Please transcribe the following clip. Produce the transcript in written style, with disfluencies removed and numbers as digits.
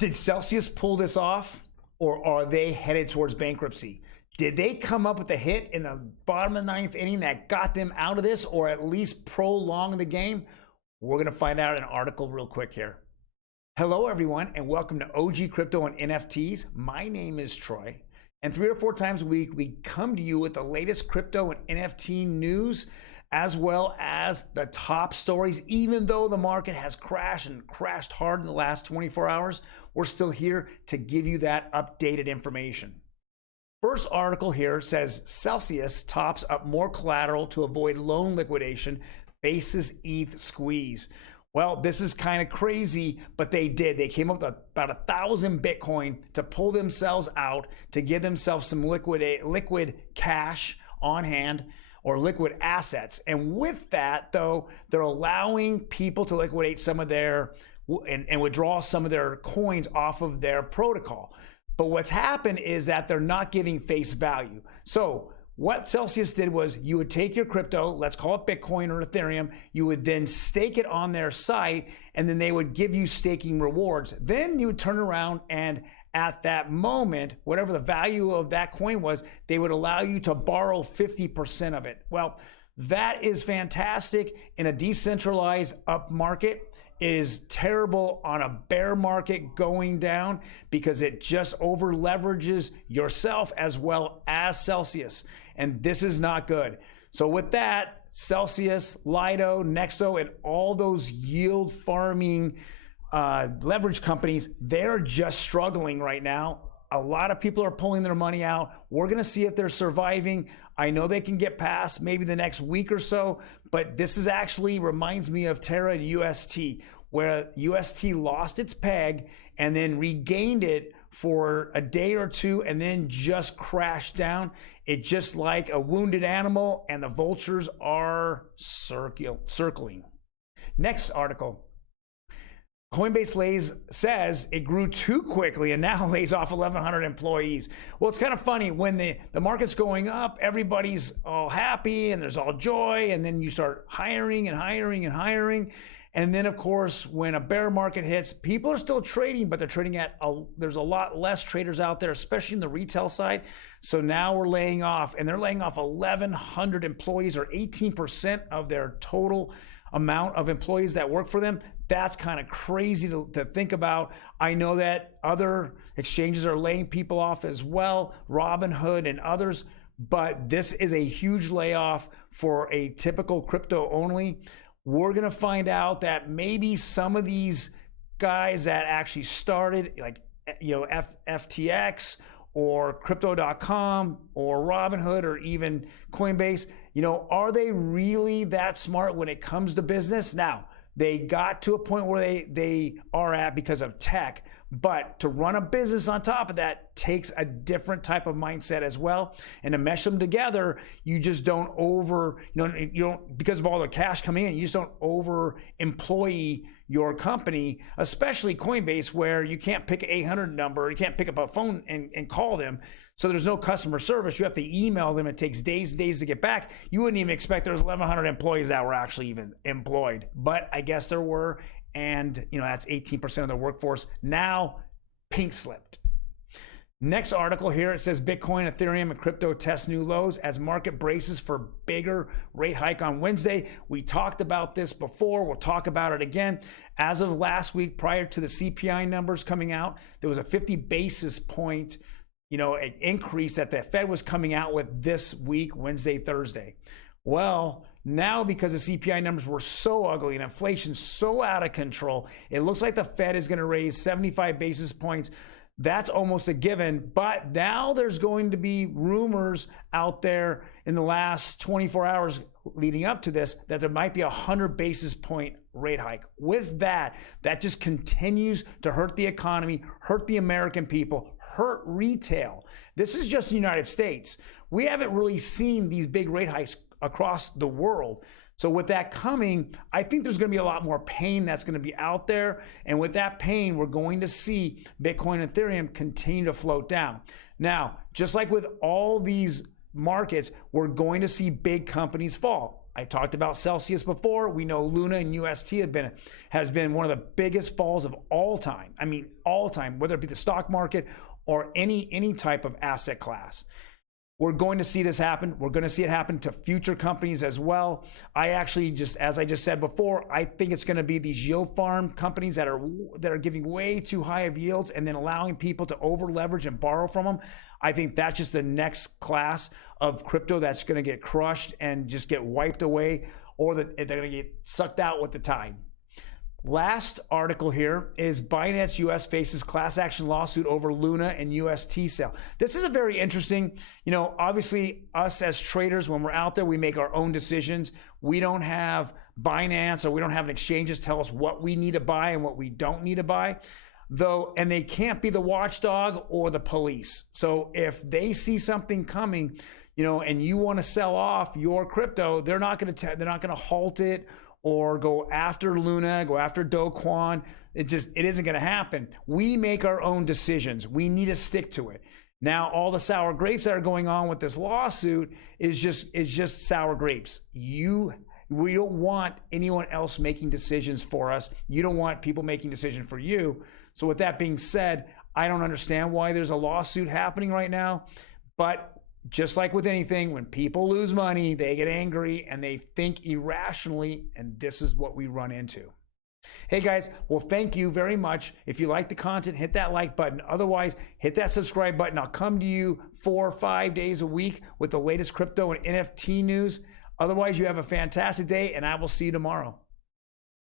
Did Celsius pull this off, or are they headed towards bankruptcy? Did they come up with a hit in the bottom of the ninth inning that got them out of this, or at least prolong the game? We're going to find out in an article real quick here. Hello, everyone, and welcome to OG Crypto and NFTs. My name is Troy, and 3 or 4 times a week, we come to you with the latest crypto and NFT news, as well as the top stories. Even though the market has crashed and crashed hard in the last 24 hours, we're still here to give you that updated information. First article here says Celsius tops up more collateral to avoid loan liquidation, faces ETH squeeze. Well, this is kind of crazy, but they did. They came up with about 1,000 Bitcoin to pull themselves out, to give themselves some liquid cash on hand, or liquid assets. And with that, though, they're allowing people to liquidate some of their and withdraw some of their coins off of their protocol. But what's happened is that they're not giving face value. So what Celsius did was you would take your crypto, let's call it Bitcoin or Ethereum, you would then stake it on their site, and then they would give you staking rewards. Then you would turn around and at that moment, whatever the value of that coin was, they would allow you to borrow 50% of it. Well, that is fantastic in a decentralized up market. It is terrible on a bear market going down because it just over leverages yourself as well as Celsius. And this is not good. So with that, Celsius, Lido, Nexo, and all those yield farming leverage companies, they're just struggling right now. A lot of people are pulling their money out. We're going to see if they're surviving. I know they can get past maybe the next week or so, but this is actually reminds me of Terra and UST, where UST lost its peg and then regained it for a day or two and then just crashed down. It's just like a wounded animal, and the vultures are circling. Next article. Coinbase says it grew too quickly and now lays off 1,100 employees. Well, it's kind of funny when the market's going up, everybody's all happy and there's all joy, and then you start hiring and hiring and hiring. And then, of course, when a bear market hits, people are still trading, but they're trading at there's a lot less traders out there, especially in the retail side. So now we're laying off, and they're laying off 1,100 employees, or 18% of their total amount of employees that work for them. That's kind of crazy to think about. I know that other exchanges are laying people off as well, Robinhood and others, but this is a huge layoff for a typical crypto only. We're going to find out that maybe some of these guys that actually started, like, FTX or crypto.com or Robinhood or even Coinbase, are they really that smart when it comes to business? Now, they got to a point where they are at because of tech, but to run a business on top of that takes a different type of mindset as well. And to mesh them together, you just don't you don't, because of all the cash coming in, you just don't over employ your company, especially Coinbase, where you can't pick an 800 number, you can't pick up a phone and call them. So there's no customer service. You have to email them. It takes days and days to get back. You wouldn't even expect there was 1,100 employees that were actually even employed, but I guess there were. And that's 18% of the workforce. Now, pink slipped. Next article here, it says Bitcoin, Ethereum, and crypto test new lows as market braces for bigger rate hike on Wednesday. We talked about this before. We'll talk about it again. As of last week, prior to the CPI numbers coming out, there was a 50 basis point an increase that the Fed was coming out with this week, Wednesday, Thursday. Well, now because the CPI numbers were so ugly and inflation so out of control, it looks like the Fed is going to raise 75 basis points. That's almost a given. But now there's going to be rumors out there in the last 24 hours leading up to this that there might be a 100 basis point rate hike. With that just continues to hurt the economy, hurt the American people, hurt retail. This is just the United States. We haven't really seen these big rate hikes across the world. So with that coming, I think there's going to be a lot more pain that's going to be out there. And with that pain, we're going to see Bitcoin and Ethereum continue to float down. Now, just like with all these markets, we're going to see big companies fall. I talked about Celsius before. We know LUNA and UST has been one of the biggest falls of all time. I mean, all time, whether it be the stock market or any type of asset class. We're going to see this happen. We're going to see it happen to future companies as well. I actually as I just said before, I think it's going to be these yield farm companies that are giving way too high of yields and then allowing people to over leverage and borrow from them. I think that's just the next class of crypto that's going to get crushed and just get wiped away, or that they're going to get sucked out with the tide. Last article here is Binance US faces class action lawsuit over LUNA and UST sale. This is a very interesting, obviously us as traders, when we're out there, we make our own decisions. We don't have Binance or we don't have exchanges tell us what we need to buy and what we don't need to buy, though, and they can't be the watchdog or the police. So if they see something coming, and you want to sell off your crypto, they're not going to halt it or go after LUNA, go after Do Kwon. It isn't going to happen. We make our own decisions. We need to stick to it. Now, all the sour grapes that are going on with this lawsuit is just sour grapes. We don't want anyone else making decisions for us. You don't want people making decisions for you. So with that being said, I don't understand why there's a lawsuit happening right now, but just like with anything, when people lose money, they get angry and they think irrationally, and this is what we run into. Hey guys, well, thank you very much. If you like the content, hit that like button. Otherwise, hit that subscribe button. I'll come to you 4 or 5 days a week with the latest crypto and NFT news. Otherwise, you have a fantastic day, and I will see you tomorrow.